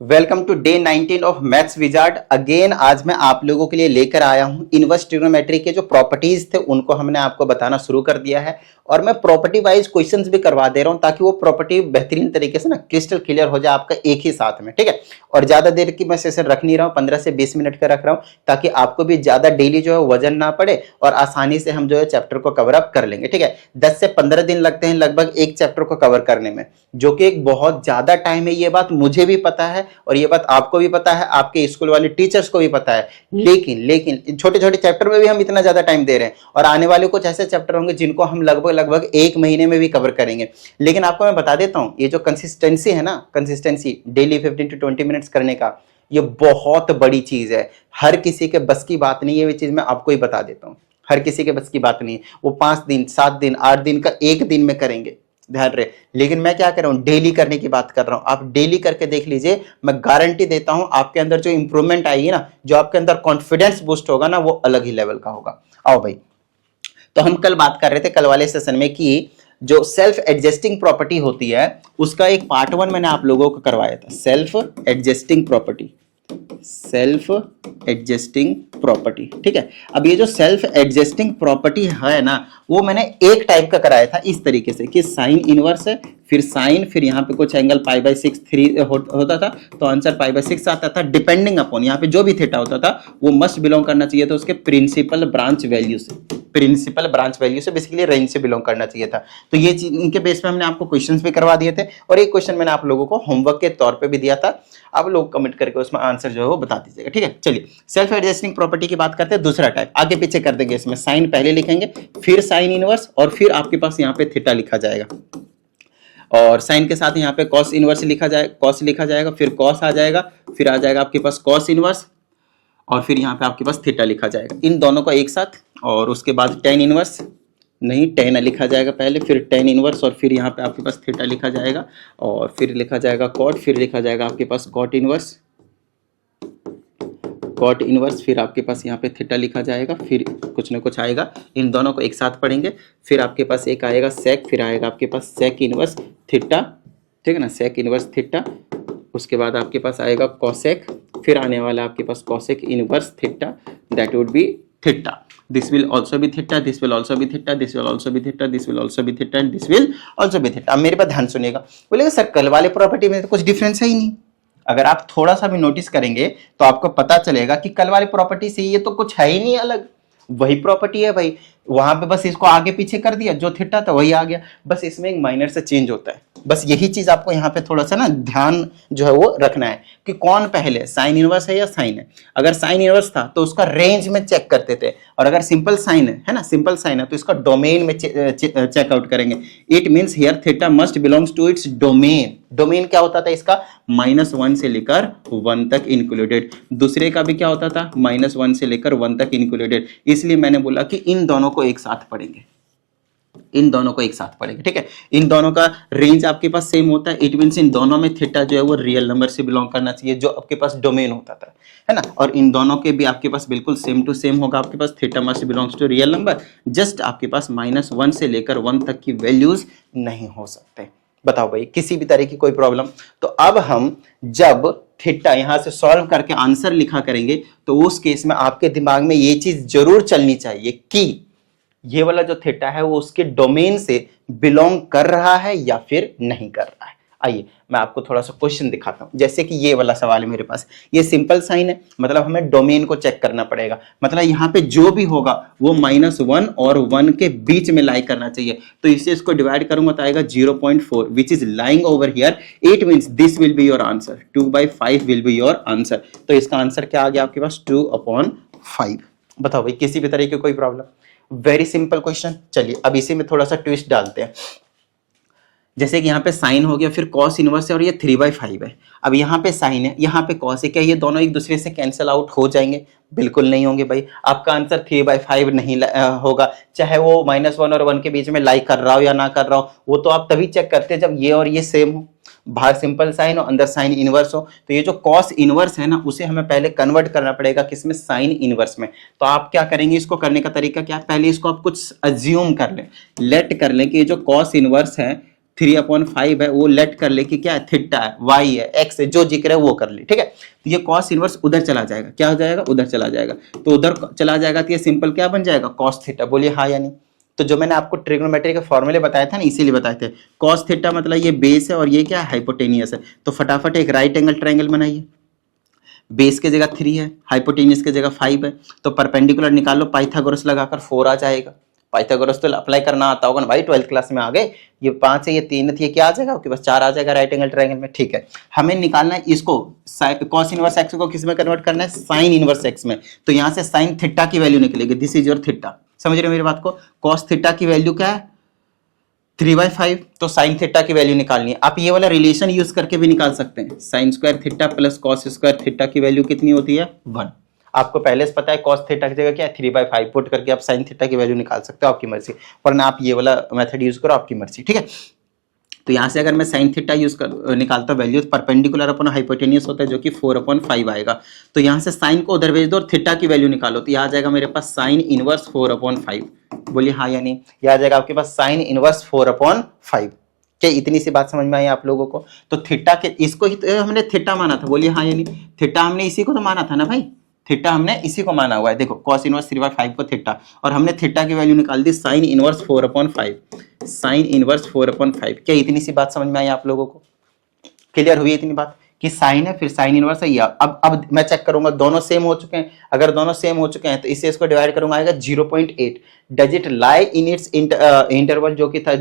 Welcome to day 19 of maths wizard. Again आज मैं आप लोगों के लिए लेकर आया हूं इनवर्स ट्रिग्नोमेट्री के जो प्रॉपर्टीज थे उनको हमने आपको बताना शुरू कर दिया है और मैं प्रॉपर्टी वाइज क्वेश्चंस भी करवा दे रहा हूं ताकि वो प्रॉपर्टी बेहतरीन तरीके से ना क्रिस्टल क्लियर हो जाए आपका एक ही साथ में। ठीक है, और ज्यादा देर की मैं सेशन रख नहीं रहा हूं, 15 से 20 मिनट का रख रहा हूं ताकि आपको भी ज्यादा डेली जो है वजन ना पड़े और आसानी से हम जो है चैप्टर को कवर अप कर लेंगे। ठीक है, 10 से 15 दिन लगते हैं लगभग एक चैप्टर को कवर करने में, जो कि एक बहुत ज्यादा टाइम है। ये बात मुझे भी पता है और ये बात आपको भी पता है, आपके स्कूल वाले टीचर्स को भी पता है, लेकिन छोटे छोटे चैप्टर में भी हम इतना ज्यादा टाइम दे रहे हैं और आने वाले कुछ ऐसे चैप्टर होंगे जिनको हम लगभग एक महीने में भी कवर करेंगे। लेकिन आपको मैं बता देता हूं, ये जो कंसिस्टेंसी है ना, कंसिस्टेंसी डेली 15 to 20 मिनट्स करने का, ये बहुत बड़ी चीज है। हर किसी के बस की बात नहीं है, ये चीज मैं आपको ही बता देता हूं। हर किसी के बस की बात नहीं है, वो 5 दिन 7 दिन 8 दिन का एक दिन में करेंगे, ध्यान रहे। लेकिन मैं क्या कर रहा हूं, डेली करने की बात कर रहा हूं। आप डेली करके देख लीजिए, मैं गारंटी देता हूं आपके अंदर जो इंप्रूवमेंट आएगी ना, जो आपके अंदर कॉन्फिडेंस बूस्ट होगा ना, वो अलग ही लेवल का होगा। आओ भाई, तो हम कल बात कर रहे थे कल वाले सेशन में कि जो सेल्फ एडजस्टिंग प्रॉपर्टी होती है उसका एक पार्ट 1 मैंने आप लोगों को करवाया था। Self adjusting property, self adjusting property. ठीक है, अब ये जो सेल्फ एडजस्टिंग प्रॉपर्टी है ना, वो मैंने एक टाइप का कराया था इस तरीके से कि साइन इनवर्स है, फिर साइन, फिर यहाँ पे कुछ एंगल π/6 3 होता था, तो आंसर π/6 आता था। डिपेंडिंग अपॉन यहाँ पे जो भी थीटा होता था वो मस्ट बिलोंग करना चाहिए था उसके प्रिंसिपल ब्रांच वैल्यू से, प्रिंसिपल ब्रांच वैल्यू से, बेसिकली रेंज से बिलोंग करना चाहिए था। तो ये चीज इनके बेस पे हमने आपको क्वेश्चंस भी करवा दिए थे और एक क्वेश्चन मैंने आप लोगों को होमवर्क के तौर पे भी दिया था। आप लोग कमेंट करके उसमें आंसर जो है वो बता दीजिएगा। ठीक है, चलिए सेल्फ एडजस्टिंग प्रॉपर्टी की बात करते हैं। दूसरा टाइप आगे पीछे कर देंगे, इसमें साइन पहले लिखेंगे, फिर साइन इनवर्स, और फिर आपके पास यहाँ पे थीटा लिखा जाएगा, और साइन के साथ यहाँ पे कॉस इनवर्स लिखा जाए, कॉस लिखा जाएगा, फिर कॉस आ जाएगा, फिर आ जाएगा आपके पास कॉस इनवर्स, और फिर यहाँ पे आपके पास थीटा लिखा जाएगा, इन दोनों को एक साथ। और उसके बाद टेन इनवर्स, नहीं टेन लिखा जाएगा पहले, फिर टेन इनवर्स, और फिर यहाँ पे आपके पास थीटा लिखा जाएगा, और फिर लिखा जाएगा कॉट, फिर लिखा जाएगा आपके पास कॉट इनवर्स, कॉट इनवर्स, फिर आपके पास यहाँ पे थीटा लिखा जाएगा, फिर कुछ ना कुछ आएगा। इन दोनों को एक साथ पढ़ेंगे, फिर आपके पास एक आएगा सेक, फिर आएगा आपके पास सेक इनवर्स थीटा, ठीक है ना, सेक इनवर्स थीटा। उसके बाद आपके पास आएगा कॉसेक, फिर आने वाला आपके पास cosec inverse theta, that would be theta. This will also be theta, this will also be theta, this will also be theta, this will also be theta, and this will also be theta। अब मेरे पास ध्यान सुनिएगा, बोलेगा sir कल वाले property में तो कुछ डिफरेंस है ही नहीं। अगर आप थोड़ा सा भी नोटिस करेंगे तो आपको पता चलेगा कि कल वाली प्रॉपर्टी से ये तो कुछ है ही नहीं अलग, वही प्रॉपर्टी है भाई। वहां पे बस इसको आगे पीछे कर दिया, जो थीटा था वही आ गया, बस इसमें एक माइनर से चेंज होता है। बस यही चीज आपको यहाँ पे थोड़ा सा ना ध्यान जो है वो रखना है कि कौन पहले साइन इनवर्स है या साइन है। अगर साइन इनवर्स था तो उसका रेंज में चेक करते थे, और अगर सिंपल साइन है ना, सिंपल साइन है तो इसका डोमेन में चेकआउट करेंगे। It means here theta must belongs to its domain. Domain क्या होता था इसका, -1 से लेकर 1 तक इंक्लूडेड। दूसरे का भी क्या होता था, -1 से लेकर 1 तक इंक्लूडेड। इसलिए मैंने बोला कि इन दोनों को एक साथ पढ़ेंगे, इन दोनों को एक साथ पढ़ेंगे। ठीक है, इन दोनों का रेंज आपके पास सेम होता है। इट मींस इन दोनों में थीटा जो है वो रियल नंबर से बिलोंग करना चाहिए, जो आपके पास डोमेन होता था, है ना। और इन दोनों के भी आपके पास बिल्कुल सेम टू सेम होगा, आपके पास theta must belongs to real number. Just आपके पास -1 से लेकर 1 तक की वैल्यूज नहीं हो सकते। बताओ भाई, किसी भी तरह की कोई प्रॉब्लम? तो अब हम जब थीटा यहां से सॉल्व करके आंसर लिखा करेंगे तो उस केस में आपके दिमाग में ये चीज जरूर चलनी चाहिए कि ये वाला जो थीटा है वो उसके डोमेन से बिलोंग कर रहा है या फिर नहीं कर रहा है। आइए मैं आपको थोड़ा सा क्वेश्चन दिखाता हूं। जैसे कि ये वाला सवाल है मेरे पास, ये सिंपल साइन है, मतलब हमें डोमेन को चेक करना पड़ेगा। मतलब यहाँ पे जो भी होगा वो -1 और 1 के बीच में लाई करना चाहिए। तो इसे इसको डिवाइड करूंगा तो आएगा 0.4 which is lying over here. It means this will be your answer, 2/5 will be your answer. तो इसका आंसर क्या आ गया आपके पास, 2/5। बताओ भाई, किसी भी तरह की कोई प्रॉब्लम? Very simple question. चलिए अब इसी में थोड़ा सा ट्विस्ट डालते हैं। जैसे कि यहाँ पे साइन हो गया, फिर कॉस इनवर्स है, और ये 3/5 है। अब यहाँ पे साइन है, यहाँ पे कॉस है, क्या ये दोनों एक दूसरे से कैंसिल आउट हो जाएंगे? बिल्कुल नहीं होंगे भाई। आपका आंसर 3/5 नहीं होगा, चाहे वो -1 और 1 के बीच में लाई कर रहा हो या ना कर रहा हो। वो तो आप तभी चेक करते हैं जब ये और ये सेम हो, बाहर सिंपल साइन और अंदर साइन इनवर्स हो। तो ये जो कॉस इनवर्स है ना, उसे हमें पहले कन्वर्ट करना पड़ेगा किसमें, साइन इनवर्स में। तो आप क्या करेंगे, इसको करने का तरीका क्या है, पहले इसको आप कुछ अज्यूम कर लें, लेट कर लें कि ये जो कॉस इनवर्स है 3/5 है वो लेट कर ले कि क्या है, थीटा है, वाई है, एक्स है, जो जिक्र है वो कर ले, ठीक है। तो ये कॉस इनवर्स उधर चला जाएगा, क्या हो जाएगा, उधर चला जाएगा। तो उधर चला जाएगा तो ये सिंपल क्या बन जाएगा, कॉस थीटा। बोलिए हाँ या नहीं। तो जो मैंने आपको ट्रिग्नोमेट्री के फॉर्मूले बताया था ना, इसीलिए बताए थे। कॉस थीटा मतलब ये बेस है और ये क्या है, हाइपोटेनियस है। तो फटाफट एक राइट एंगल ट्रायंगल बनाइए। बेस की जगह 3 है, हाइपोटेनियस की जगह 5 है, तो परपेंडिकुलर निकाल लो, पाइथागोरस लगाकर 4 आ जाएगा। पाइथागोरस तो अप्लाई करना आता होगा ना भाई, 12th क्लास में आ गए। ये 5 है, ये 3 है, ये क्या आ जाएगा आपके पास, 4 आ जाएगा राइट एंगल ट्रायंगल में, ठीक है। हमें निकालना है इसको, कॉस इनवर्स एक्स को किस में कन्वर्ट करना है, साइन इनवर्स एक्स में। तो यहां से साइन थीटा की वैल्यू निकलेगी, दिस इज योर थीटा। समझ रहे हो मेरी बात को। कॉस थीटा की वैल्यू क्या है, 3/5। तो साइन थीटा की वैल्यू निकालनी है। आप ये वाला रिलेशन यूज करके भी निकाल सकते हैं। Sine square theta plus cos square theta की वैल्यू कितनी होती है, 1। आपको पहले से पता है कॉस थीटा की जगह क्या है, 3/5 पुट करके आप साइन थीटा की वैल्यू निकाल सकते हो, आपकी मर्जी। वरना आप ये वाला मेथड यूज करो, आपकी मर्जी, ठीक है। तो यहाँ से अगर मैं साइन थीटा यूज कर निकालता हूँ वैल्यू, परपेंडिकुलर अपन हाइपोटेनियस होता है जो कि 4/5 आएगा। तो यहाँ से साइन को उधर भेज दो और थीटा की वैल्यू निकालो, तो यहाँ आ जाएगा मेरे पास साइन इनवर्स 4/5। बोलिए हाँ या नहीं। यह आ जाएगा आपके पास साइन इनवर्स 4/5। क्या इतनी सी बात समझ में आई आप लोगों को। तो थीटा के इसको ही तो हमने थीटा माना था, बोलिए हाँ या नहीं। थीटा हमने इसी को तो माना था ना भाई, थीटा हमने इसी को माना हुआ है। देखो कॉस इनवर्स 3/5 को थीटा, और हमने थीटा की वैल्यू निकाल the sine inverse 4/5। Sine inverse 4/5। क्या इतनी सी बात समझ में आई आप लोगों को, क्लियर हुई इतनी बात कि साइन है फिर साइन इनवर्स है। अब मैं चेक करूंगा दोनों सेम हो चुके हैं। अगर दोनों सेम हो चुके हैं तो इससे इसको डिवाइड करूंगा, आएगा 0.8। Does it lie in its interval, जो कि था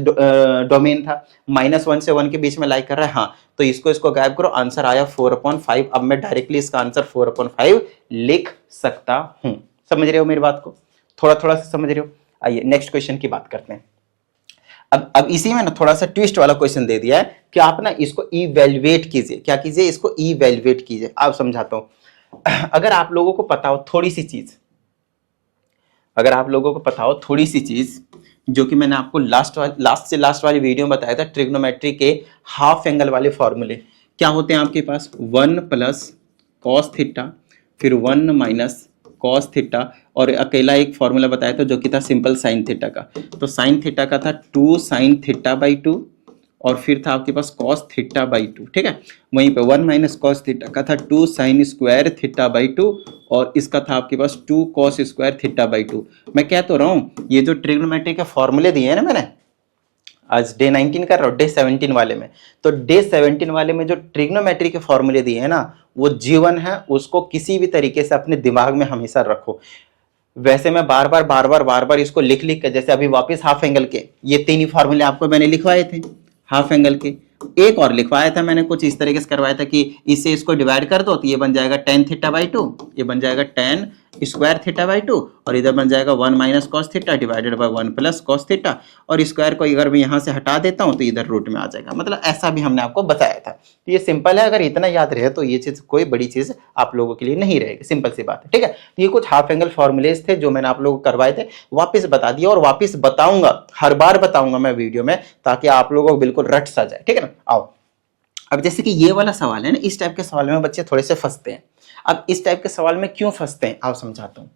डोमेन था, -1 से 1 के बीच में लाई कर रहा है, हाँ। तो इसको गायब करो, आंसर आया 4/5। अब मैं डायरेक्टली इसका आंसर 4/5 लिख सकता हूं। समझ रहे हो मेरी बात को, थोड़ा थोड़ा सा समझ रहे हो। आइए नेक्स्ट क्वेश्चन की बात करते हैं। अब इसी में ना थोड़ा सा ट्विस्ट वाला क्वेश्चन दे दिया है कि आप ना इसको इवैल्यूएट कीजिए। क्या कीजिए, इसको इवैल्यूएट कीजिए। आप समझाता हूं। अगर आप लोगों को पता हो थोड़ी सी चीज, अगर आप लोगों को पता हो थोड़ी सी चीज, जो कि मैंने आपको लास्ट वाली वीडियो में बताया था, ट्रिग्नोमेट्री के हाफ एंगल वाले फॉर्मूले क्या होते हैं आपके पास, 1 प्लस कॉस थीटा, फिर 1 माइनस कॉस थीटा, और अकेला एक फॉर्मूला बताया था जो कि था सिंपल साइन थीटा का। तो साइन थीटा का था 2 साइन थीटा बाई 2, और फिर था आपके पास कॉस थीटा बाई 2, ठीक है। वहीं पे 1 माइनस कॉस थीटा का था 2 साइन स्क्वायर थीटा बाई 2, और इसका था आपके पास 2 कॉस स्क्वायर थीटा बाई 2। मैं कह तो रहा हूँ ये जो ट्रिग्नोमेट्री के फॉर्मूले दिए हैं ना मैंने, आज डे 19 कर रहा हूँ, डे 17 वाले में। तो डे 17 वाले में जो ट्रिग्नोमेट्री के फॉर्मूले दिए हैं ना, वो जीवन है, उसको किसी भी तरीके से अपने दिमाग में हमेशा रखो। वैसे मैं बार बार इसको लिख के, जैसे अभी वापस हाफ एंगल के ये 3 ही फॉर्मूले आपको मैंने लिखवाए थे। हाफ एंगल के एक और लिखवाया था मैंने, कुछ इस तरीके से करवाया था कि इससे इसको डिवाइड कर दो तो ये बन जाएगा tan थीटा बाई 2, ये बन जाएगा tan स्क्वायर थीटा बाई 2, और इधर बन जाएगा 1 minus cos theta divided by 1 plus cos theta, और स्क्वायर को अगर मैं यहाँ से हटा देता हूँ तो इधर रूट में आ जाएगा। मतलब ऐसा भी हमने आपको बताया था। तो ये सिंपल है, अगर इतना याद रहे तो ये चीज कोई बड़ी चीज आप लोगों के लिए नहीं रहेगी, सिंपल सी बात है, ठीक है। ये कुछ हाफ एंगल फॉर्मुलेज थे जो मैंने आप लोगों को करवाए थे, वापिस बता दिया, और वापिस बताऊंगा, हर बार बताऊंगा मैं वीडियो में, ताकि आप लोगों को बिल्कुल रट सा जाए, ठीक है ना। आओ अब जैसे कि ये वाला सवाल है ना, इस टाइप के सवाल में बच्चे थोड़े से फंसते हैं। अब इस टाइप के सवाल में क्यों फंसते हैं आप समझाता हूं।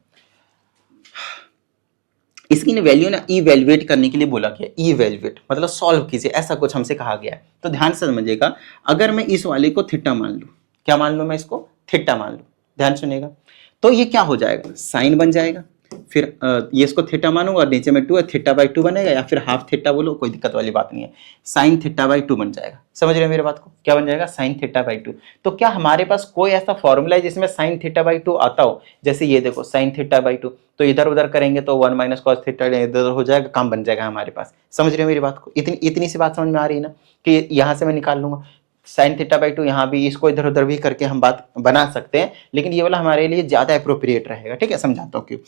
इसकी वैल्यू ना इवैल्यूएट करने के लिए बोला गया, इवैल्यूएट मतलब सॉल्व कीजिए, ऐसा कुछ हमसे कहा गया है। तो ध्यान से समझिएगा, अगर मैं इस वाले को थीटा मान लूं, क्या मान लूं, मैं इसको थीटा मान लूं, ध्यान सुनिएगा, तो ये क्या हो जाएगा, साइन बन जाएगा। फिर ये इसको थीटा मानूंगा और नीचे में 2 है, थीटा बाई 2 बनेगा, या फिर हाफ थीटा बोलो, कोई दिक्कत वाली बात नहीं है। साइन थीटा बाई 2 बन जाएगा। समझ रहे हो मेरी बात को, क्या बन जाएगा, साइन थीटा बाई 2। तो क्या हमारे पास कोई ऐसा फॉर्मूला है जिसमें साइन थीटा बाई 2 आता हो। जैसे ये देखो साइन थीटा बाई 2, तो इधर उधर करेंगे तो 1 माइनस कॉस थीटा इधर हो जाएगा, काम बन जाएगा हमारे पास। समझ रहे हो मेरी बात को, इतनी सी बात समझ में आ रही है ना, कि यहाँ से मैं निकाल लूंगा साइन थीटा बाई 2, यहाँ भी इसको इधर उधर भी करके हम बात बना सकते हैं, लेकिन ये वाला हमारे लिए ज्यादा अप्रोप्रिएट रहेगा, ठीक है। समझाता हूँ क्यों।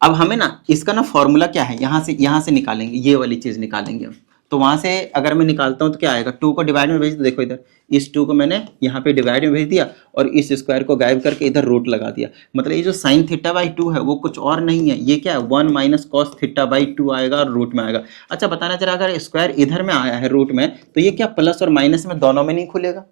अब हमें ना इसका ना फॉर्मूला क्या है, यहाँ से निकालेंगे, ये वाली चीज निकालेंगे हम। तो वहां से अगर मैं निकालता हूँ तो क्या आएगा, 2 को डिवाइड में भेज दो, देखो इधर इस 2 को मैंने यहाँ पे डिवाइड में भेज दिया, और इस स्क्वायर को गायब करके इधर रूट लगा दिया। मतलब ये जो साइन थीटा बाई 2 है वो कुछ और नहीं है, ये क्या है, 1 माइनस कॉस थीटा बाई 2 आएगा और रूट में आएगा। अच्छा बताना जरा, अगर स्क्वायर इधर में आया है रूट में, तो ये क्या प्लस और माइनस में दोनों में नहीं खुलेगा,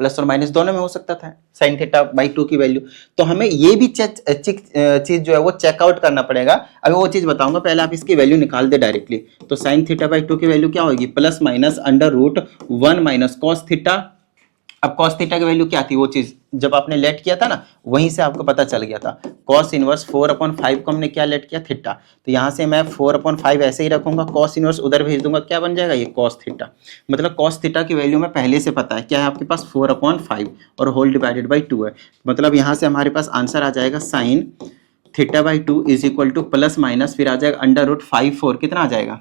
प्लस और माइनस दोनों में हो सकता था साइन थीटा बाई 2 की वैल्यू। तो हमें ये भी चीज जो है वो चेकआउट करना पड़ेगा। अभी वो चीज बताऊंगा, पहले आप इसकी वैल्यू निकाल दे डायरेक्टली। तो साइन थीटा बाई 2 की वैल्यू क्या होगी, plus minus under root 1 minus cos theta. अब कॉस थीटा की वैल्यू क्या थी, वो चीज जब आपने लेट किया था ना, वहीं से आपको पता चल गया था। कॉस इनवर्स 4/5 को हमने क्या लेट किया, थीटा। तो यहां से मैं 4/5 ऐसे ही रखूंगा, कॉस इनवर्स उधर भेज दूंगा, क्या बन जाएगा ये कॉस थीटा। मतलब कॉस थीटा की वैल्यू में पहले से पता है क्या है आपके पास, 4/5 और होल डिवाइडेड बाई 2 है। मतलब यहां से हमारे पास आंसर आ जाएगा sign theta by 2 is equal to plus minus, फिर आ जाएगा अंडर रूट 5/4, कितना आ जाएगा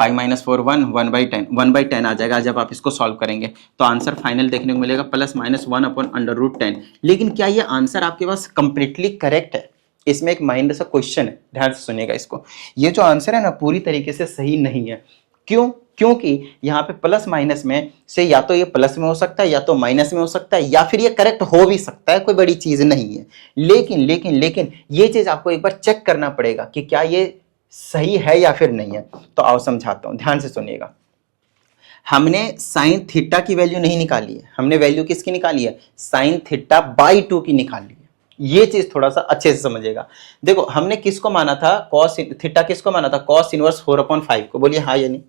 5 माइनस 4 1, 1/10, 1/10 आ जाएगा जब आप इसको सॉल्व करेंगे। तो आंसर फाइनल देखने को मिलेगा प्लस माइनस 1/√10। लेकिन क्या ये आंसर आपके पास कंप्लीटली करेक्ट है, इसमें एक माइंड सा क्वेश्चन है, ध्यान से सुनिएगा इसको। ये जो आंसर है ना पूरी तरीके से सही नहीं है। क्यों, क्योंकि यहाँ पे प्लस माइनस में से या तो ये प्लस में हो सकता है या तो माइनस में हो सकता है, या फिर ये करेक्ट हो भी सकता है, कोई बड़ी चीज नहीं है। लेकिन लेकिन लेकिन ये चीज आपको एक बार चेक करना पड़ेगा कि क्या ये सही है या फिर नहीं है। तो आओ समझाता हूं, ध्यान से सुनिएगा। हमने साइन थीटा की वैल्यू नहीं निकाली है, हमने वैल्यू किसकी निकाली है, साइन थीटा बाई 2 की निकाली है। ये चीज थोड़ा सा अच्छे से समझिएगा। देखो हमने किसको माना था, कॉस थीटा किसको माना था, कॉस इनवर्स 4/5 को, बोलिए हाँ या नहीं।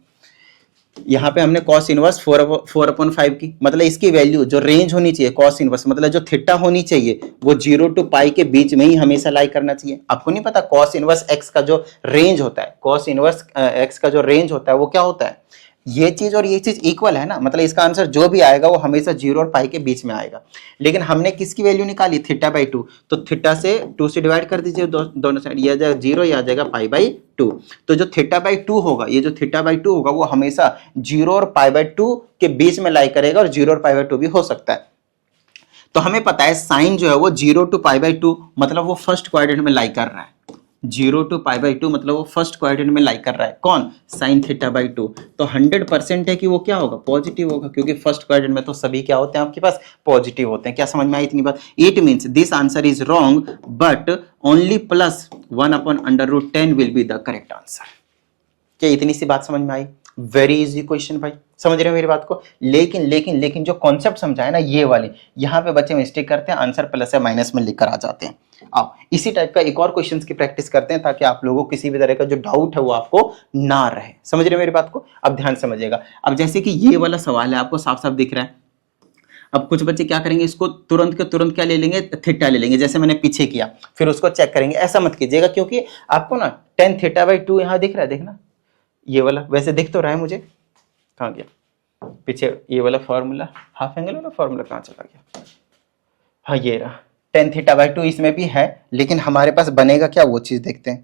यहाँ पे हमने कॉस इनवर्स 4/5 की, मतलब इसकी वैल्यू जो रेंज होनी चाहिए कॉस इनवर्स, मतलब जो थीटा होनी चाहिए वो 0 to पाई के बीच में ही हमेशा लाई करना चाहिए। आपको नहीं पता कॉस इनवर्स एक्स का जो रेंज होता है, कॉस इनवर्स एक्स का जो रेंज होता है वो क्या होता है, ये चीज और ये चीज इक्वल है ना, मतलब इसका आंसर जो भी आएगा वो हमेशा 0 और पाई के बीच में आएगा। लेकिन हमने किसकी वैल्यू निकाली, थीटा बाई 2, तो थीटा से 2 से डिवाइड कर दीजिए दोनों साइड, ये आ जाएगा 0, ये आ जाएगा पाई बाई 2। तो जो थीटा बाई 2 होगा, ये जो थीटा बाई 2 होगा वो हमेशा 0 और पाई बाई 2 के बीच में लाई करेगा, और 0 और पाई बाई 2 भी हो सकता है। तो हमें पता है साइन जो है वो 0 to पाई बाई 2, मतलब वो फर्स्ट क्वाड्रेंट में लाई कर रहा है। 0 to पाई बाई 2 मतलब वो फर्स्ट क्वाड्रेंट में लाई कर रहा है, कौन, साइन थीटा बाई 2। तो 100% है कि वो क्या होगा, पॉजिटिव होगा, क्योंकि फर्स्ट क्वाड्रेंट में तो सभी क्या होते हैं आपके पास, पॉजिटिव होते हैं। क्या समझ में आई इतनी बात। It means this answer is wrong but only plus 1/√10 will be the correct answer. क्या इतनी सी बात समझ में आई, वेरी इजी क्वेश्चन भाई, समझ रहे हो मेरी बात को। लेकिन लेकिन लेकिन जो कॉन्सेप्ट समझाए ना ये वाले, यहाँ पे बच्चे मिस्टेक करते हैं, आंसर प्लस या माइनस में लिखकर आ जाते हैं। आओ इसी टाइप का एक और क्वेश्चन की प्रैक्टिस करते हैं, ताकि आप लोगों को किसी भी तरह का जो डाउट है वो आपको ना रहे। समझ रहे हो मेरी बात को। अब ध्यान समझिएगा। अब जैसे कि ये वाला सवाल है, आपको साफ साफ दिख रहा है। अब कुछ बच्चे क्या करेंगे, इसको तुरंत के तुरंत क्या ले लेंगे, थीटा ले लेंगे, जैसे मैंने पीछे किया, फिर उसको चेक करेंगे। ऐसा मत कीजिएगा, क्योंकि आपको ना tan थीटा बाई 2 यहाँ दिख रहा है, देखना ये वाला, वैसे दिख तो रहा है मुझे, कहाँ गया पीछे ये वाला फॉर्मूला, हाफ एंगल वाला फॉर्मूला कहाँ चला गया, हाँ ये रहा, tan थीटा बाई 2 इसमें भी है, लेकिन हमारे पास बनेगा क्या वो चीज देखते हैं।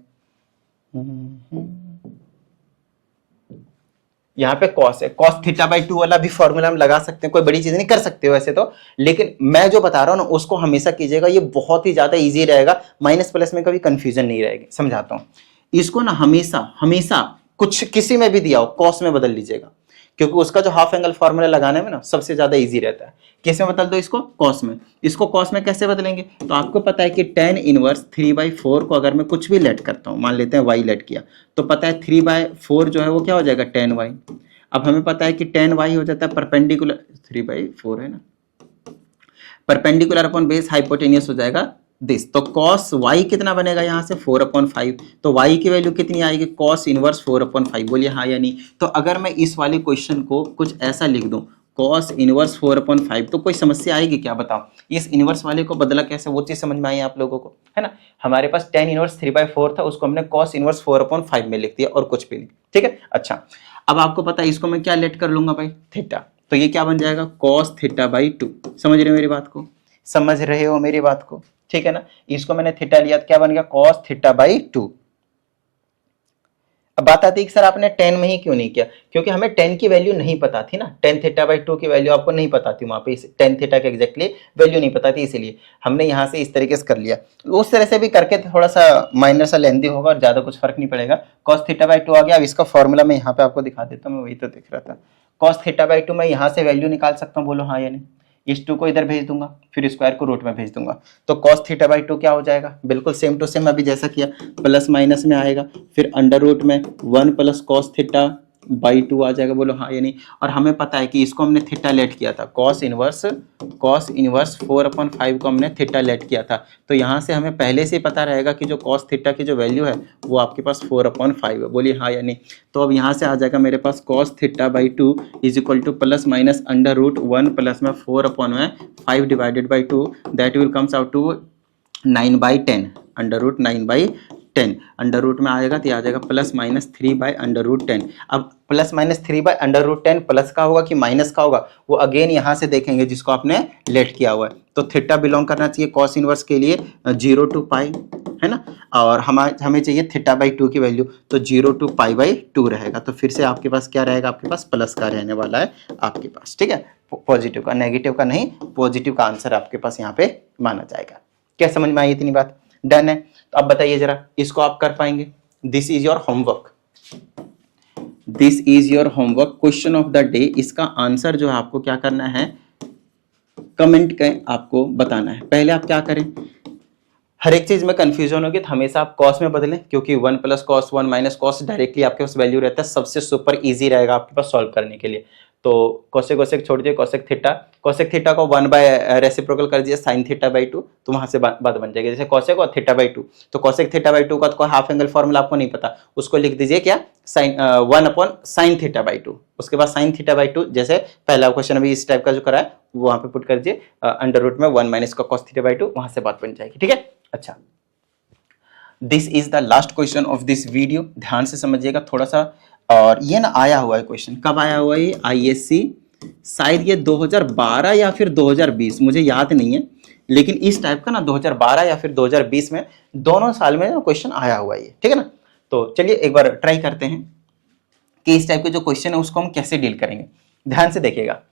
यहाँ पे कॉस है, कॉस थीटा बाई 2 वाला भी फॉर्मूला हम लगा सकते हैं, कोई बड़ी चीज नहीं, कर सकते हो वैसे तो, लेकिन मैं जो बता रहा हूँ ना उसको हमेशा कीजिएगा, ये बहुत ही ज्यादा इजी रहेगा, माइनस प्लस में कभी कंफ्यूजन नहीं रहेगी। समझाता हूँ, इसको ना हमेशा हमेशा कुछ किसी में भी दिया हो कॉस में बदल लीजिएगा, क्योंकि उसका जो हाफ एंगल फॉर्मूला लगाने में ना सबसे ज्यादा इजी रहता है। किस में बदल दो इसको, कॉस में। इसको कॉस में कैसे बदलेंगे, तो आपको पता है कि tan इनवर्स 3/4 को अगर मैं कुछ भी लेट करता हूँ, मान लेते हैं y लेट किया, तो पता है 3/4 जो है वो क्या हो जाएगा, tan y। अब हमें पता है कि tan y हो जाता है परपेंडिकुलर, 3/4 है ना, परपेंडिकुलर अपॉन बेस हाइपोटेनियस हो जाएगा दिस। तो cos y कितना बनेगा यहाँ से, 4/5। तो y की वैल्यू कितनी आएगी, cos इनवर्स 4/5, बोलिए हाँ या नहीं। तो अगर मैं इस वाले क्वेश्चन को कुछ ऐसा लिख दूं, cos इनवर्स 4/5, तो कोई समस्या आएगी क्या, बताओ। इस इनवर्स वाले को बदला कैसे, वो चीज समझ में आई आप लोगों को, है ना। हमारे पास tan इनवर्स 3/4 था, उसको हमने cos इनवर्स 4/5 में लिख दिया, और कुछ भी नहीं, ठीक है। अच्छा अब आपको पता है इसको मैं क्या लेट कर लूंगा भाई, थीटा, तो ये क्या बन जाएगा, cos थीटा बाई 2। समझ रहे हो मेरी बात को, समझ रहे हो मेरी बात को, ठीक है ना। इसको मैंने थीटा लिया तो क्या बन गया, cos थीटा बाई 2। अब बात आती है कि सर आपने tan में ही क्यों नहीं किया, क्योंकि हमें tan की वैल्यू नहीं पता थी ना, tan थीटा बाई 2 की वैल्यू आपको नहीं पता थी, वहां पे tan थीटा की एग्जैक्टली वैल्यू नहीं पता थी, इसीलिए हमने यहाँ से इस तरीके से कर लिया। उस तरह से भी करके थोड़ा सा माइनर सा लेंदी होगा, और ज्यादा कुछ फर्क नहीं पड़ेगा। cos थीटा बाई 2 आ गया। अब इसका फॉर्मूला मैं यहाँ पे आपको दिखा देता हूँ, मैं वही तो दिख रहा था। cos थीटा बाई 2 मैं यहाँ से वैल्यू निकाल सकता हूँ, बोलो हाँ या नहीं। इस 2 को इधर भेज दूंगा, फिर स्क्वायर को रूट में भेज दूंगा, तो cos थीटा बाई 2 क्या हो जाएगा, बिल्कुल सेम टू सेम अभी जैसा किया, प्लस माइनस में आएगा, फिर अंडर रूट में 1 प्लस cos थीटा बाई 2 आ जाएगा, बोलो हाँ या नहीं। और हमें पता है कि इसको हमने थीटा लेट किया था, कॉस इनवर्स 4/5 को हमने थीटा लेट किया था। तो यहाँ से हमें पहले से ही पता रहेगा कि जो कॉस थीटा की जो वैल्यू है वो आपके पास 4/5 है, बोलिए हाँ या नहीं। तो अब यहाँ से आ जाएगा मेरे पास cos theta by 2 is equal to plus minus under root 1 plus में 4/5 divided by 2, that will comes out to 9/10, under root 9/10। Under root में आएगा तो आ जाएगा प्लस माइनस 3/√10। अब प्लस माइनस 3/√10 प्लस का होगा कि माइनस का होगा, वो अगेन यहाँ से देखेंगे जिसको आपने लेट किया हुआ है। तो थीटा बिलोंग करना चाहिए कॉस इनवर्स के लिए 0 to पाई, है ना, और हमें चाहिए थीटा बाई 2 की वैल्यू, तो 0 to पाई/2 रहेगा। तो फिर से आपके पास क्या रहेगा, आपके पास प्लस का रहने वाला है आपके पास, ठीक है, पॉजिटिव का, नेगेटिव का नहीं, पॉजिटिव का आंसर आपके पास यहाँ पे माना जाएगा। क्या समझ में आई इतनी बात? डन है। तो अब बताइए जरा, इसको आप कर पाएंगे? This is your homework, this is your homework, question of the day. इसका आंसर जो है आपको क्या करना है, कमेंट के आपको बताना है। पहले आप क्या करें, हर एक चीज में कंफ्यूजन होगी तो हमेशा आप कॉस में बदलें, क्योंकि 1 + cos 1 - cos डायरेक्टली आपके पास वैल्यू रहता है, सबसे सुपर इजी रहेगा आपके पास सॉल्व करने के लिए। तो कोसेक कोसेक छोड़ दिए, कोसेक थीटा को 1 बाय रेसिप्रोकल कर दिया sin θ/2, तो वहां से बात बन जाएगी। जैसे कोसेक और θ/2, तो कोसेक θ/2 का तो हाफ एंगल फॉर्मूला आपको नहीं पता, उसको लिख दीजिए क्या, sin 1/sin θ/2। उसके बाद sin θ/2, जैसे पहला क्वेश्चन अभी इस टाइप का जो करा है वहां पे पुट कर दीजिए, अंडर रूट में 1 - cos θ/2, वहां से बात बन जाएगी, ठीक है। अच्छा, this is the last question of this video, ध्यान से समझिएगा थोड़ा सा। और ये ना आया हुआ है क्वेश्चन, कब आया हुआ है, आईएससी शायद ये 2012 या फिर 2020, मुझे याद नहीं है, लेकिन इस टाइप का ना 2012 या फिर 2020 में, दोनों साल में क्वेश्चन आया हुआ है, ठीक है ना। तो चलिए एक बार ट्राई करते हैं कि इस टाइप के जो क्वेश्चन है उसको हम कैसे डील करेंगे। ध्यान से देखिएगा,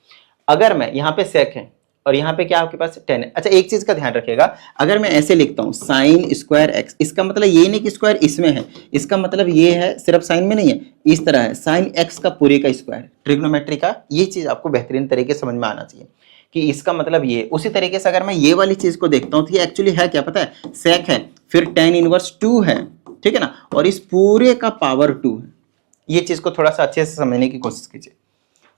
अगर मैं यहाँ पे सेक है और यहाँ पे क्या आपके पास 10 है। अच्छा, एक चीज का ध्यान रखिएगा, अगर मैं ऐसे लिखता हूँ साइन स्क्वायर एक्स, इसका मतलब ये नहीं कि स्क्वायर इसमें है, इसका मतलब ये है सिर्फ साइन में नहीं है, इस तरह है साइन एक्स का पूरे का स्क्वायर, ट्रिग्नोमेट्री का। ये चीज आपको बेहतरीन तरीके से समझ में आना चाहिए कि इसका मतलब ये। उसी तरीके से अगर मैं ये वाली चीज को देखता हूँ तो ये एक्चुअली है क्या पता है, सेक है, फिर tan इनवर्स 2 है, ठीक है ना, और इस पूरे का पावर 2 है। ये चीज को थोड़ा सा अच्छे से समझने की कोशिश कीजिए,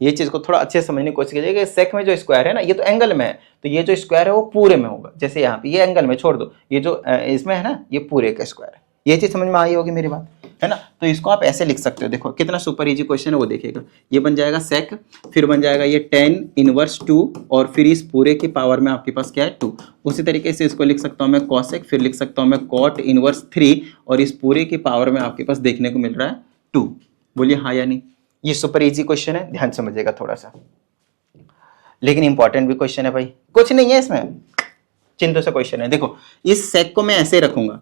ये चीज को थोड़ा अच्छे से समझने की कोशिश कीजिए कि सेक में जो स्क्वायर है ना, ये तो एंगल में है, तो ये जो स्क्वायर है वो पूरे में होगा। जैसे यहाँ पे ये एंगल में छोड़ दो, ये जो इसमें है ना, ये पूरे का स्क्वायर है। ये चीज समझ में आई होगी मेरी बात, है ना। तो इसको आप ऐसे लिख सकते हो, देखो कितना सुपर इजी क्वेश्चन है वो देखिएगा। ये बन जाएगा सेक, फिर बन जाएगा ये tan इनवर्स 2, और फिर इस पूरे की पावर में आपके पास क्या है 2। उसी तरीके से इसको लिख सकता हूँ मैं कॉसेक, फिर लिख सकता हूँ मैं कॉट इनवर्स 3, और इस पूरे की पावर में आपके पास देखने को मिल रहा है 2। बोलिए हाँ या नहीं। ये सुपर इजी क्वेश्चन है, ध्यान समझिएगा थोड़ा सा, लेकिन इंपॉर्टेंट भी क्वेश्चन है भाई, कुछ नहीं है इसमें, चिंतु से क्वेश्चन है। देखो इस सेक को मैं ऐसे रखूंगा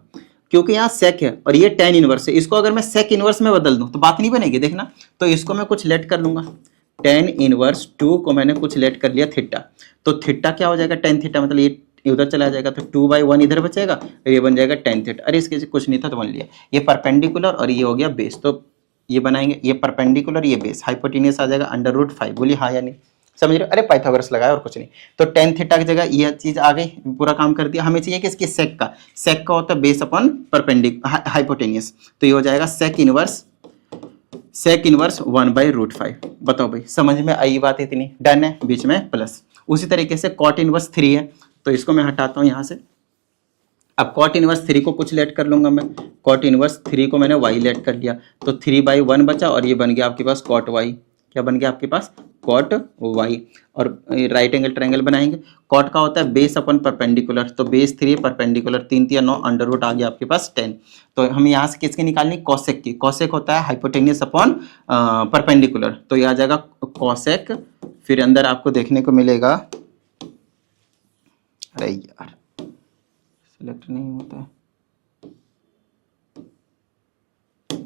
क्योंकि यहाँ सेक है और ये tan इनवर्स है, इसको अगर मैं सेक इनवर्स में बदल दूं तो बात नहीं बनेगी, देखना। तो इसको मैं कुछ लेट कर लूंगा, tan इनवर्स 2 को मैंने कुछ लेट कर लिया थीटा, तो थीटा क्या हो जाएगा, tan थीटा, मतलब ये उधर चला जाएगा तो 2/1 इधर बचेगा, ये बन जाएगा tan थीटा। अरे इसके कुछ नहीं था तो बन लिया, ये परपेंडिकुलर और ये हो गया बेस, तो ये बनाएंगे, ये परपेंडिकुलर ये बेस, हाइपोटेन्यूस आ जाएगा √5। बोलिए हाँ या नहीं, समझ रहे हो। अरे पाइथागोरस लगाया और कुछ नहीं। तो tan थीटा की जगह ये चीज आ गई, पूरा काम कर दिया। हमें चाहिए कि इसकी सेक का होता है बेस अपॉन परपेंडिकुलर हाइपोटेन्यूस, तो ये हो जाएगा सेक इनवर्स 1/√5। बताओ भाई, समझ में आई बात इतनी? डन है, बीच में प्लस। उसी तरीके से कॉट इनवर्स 3 है, तो इसको मैं हटाता हूं यहां से। अब कॉट इनवर्स 3 को कुछ लेट कर लूंगा मैं, कॉट इनवर्स 3 को मैंने y लेट कर लिया, तो 3/1 बचा, और ये बन गया आपके पास कॉट y। क्या बन गया आपके पास, कॉट y। और राइट एंगल ट्रायंगल बनाएंगे, कॉट का होता है बेस अपन परपेंडिकुलर, तो बेस 3 परपेंडिकुलर 3 3 9 अंडर रूट आ गया आपके पास 10। तो हम यहाँ से किसकी निकालनी, कॉसेक की। कॉसेक होता है हाइपोटेन्यूस अपॉन परपेंडिकुलर, तो ये आ जाएगा कॉसेक, फिर अंदर आपको देखने को मिलेगा, अरे यार सिलेक्ट नहीं होता है,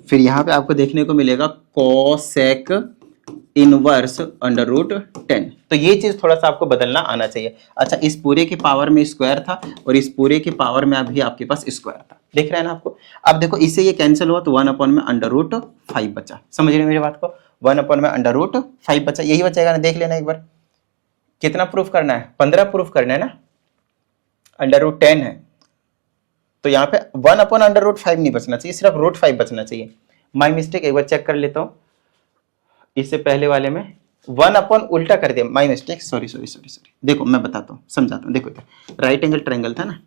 फिर यहाँ पे आपको देखने को मिलेगा कोसेक इनवर्स √10। तो ये चीज थोड़ा सा आपको बदलना आना चाहिए। अच्छा, इस पूरे की पावर में स्क्वायर था और इस पूरे की पावर में अभी आपके पास स्क्वायर था, देख रहे हैं ना आपको। अब देखो इससे ये कैंसिल हुआ तो 1/√5 बचा, समझ रहे मेरी बात को, 1/√5 बचा, यही बचेगा ना, देख लेना एक बार। कितना प्रूफ करना है, 15 प्रूफ करना है ना, √10 है, तो यहाँ पे 1/√5 नहीं बचना चाहिए, सिर्फ √5 बचना चाहिए। माई मिस्टेक, एक बार चेक कर लेता हूँ। इससे पहले वाले में 1 अपॉन उल्टा कर दिया, my mistake, sorry sorry sorry sorry. देखो मैं बताता हूँ, समझाता हूँ। देखो राइट एंगल ट्रायंगल था ना,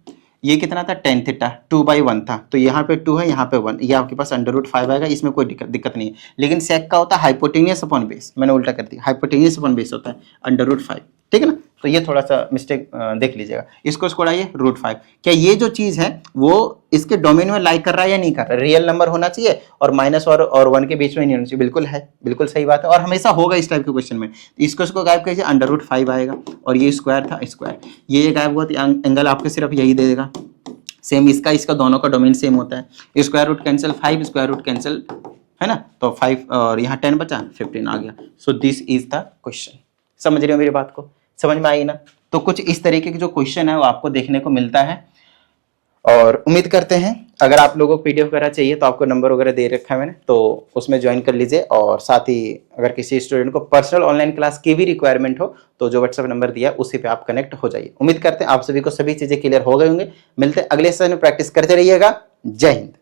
ये कितना था tan थीटा, 2/1 था, तो यहाँ पे 2 है, यहाँ पे 1, ये आपके पास √5 आएगा, इसमें कोई दिक्कत नहीं है। लेकिन सेक का होता है हाइपोटेनियस अपॉन बेस, मैंने उल्टा कर दिया, हाइपोटेनियस अपॉन बेस होता है √5, ठीक है ना। तो ये थोड़ा सा मिस्टेक देख लीजिएगा। इसको छोड़ाइए √5, क्या ये जो चीज है वो इसके डोमेन में लाई कर रहा है या नहीं कर रहा है? रियल नंबर होना चाहिए और माइनस और 1 के बीच में नहीं होना चाहिए, बिल्कुल है, बिल्कुल सही बात है, और हमेशा होगा इस टाइप के क्वेश्चन में। इसको गायब कीजिए, √5 आएगा, और ये स्क्वायर था स्क्वायर, ये गायब हुआ तो एंगल आपके सिर्फ यही दे देगा। सेम इसका दोनों का डोमेन सेम होता है, square root cancel, 5 square root cancel, है ना, तो 5 और यहाँ 10 बचा, 15 आ गया। So this is the question. समझ रहे हो मेरी बात को, समझ में आई ना। तो कुछ इस तरीके के जो क्वेश्चन है वो आपको देखने को मिलता है, और उम्मीद करते हैं अगर आप लोगों को पीडीएफ वगैरह चाहिए तो आपको नंबर वगैरह दे रखा है मैंने, तो उसमें ज्वाइन कर लीजिए। और साथ ही अगर किसी स्टूडेंट को पर्सनल ऑनलाइन क्लास की भी रिक्वायरमेंट हो तो जो व्हाट्सएप नंबर दिया उसी पे आप कनेक्ट हो जाइए। उम्मीद करते हैं आप सभी को सभी चीजें क्लियर हो गए होंगे। मिलते हैं अगले सेशन में, प्रैक्टिस करते रहिएगा। जय हिंद।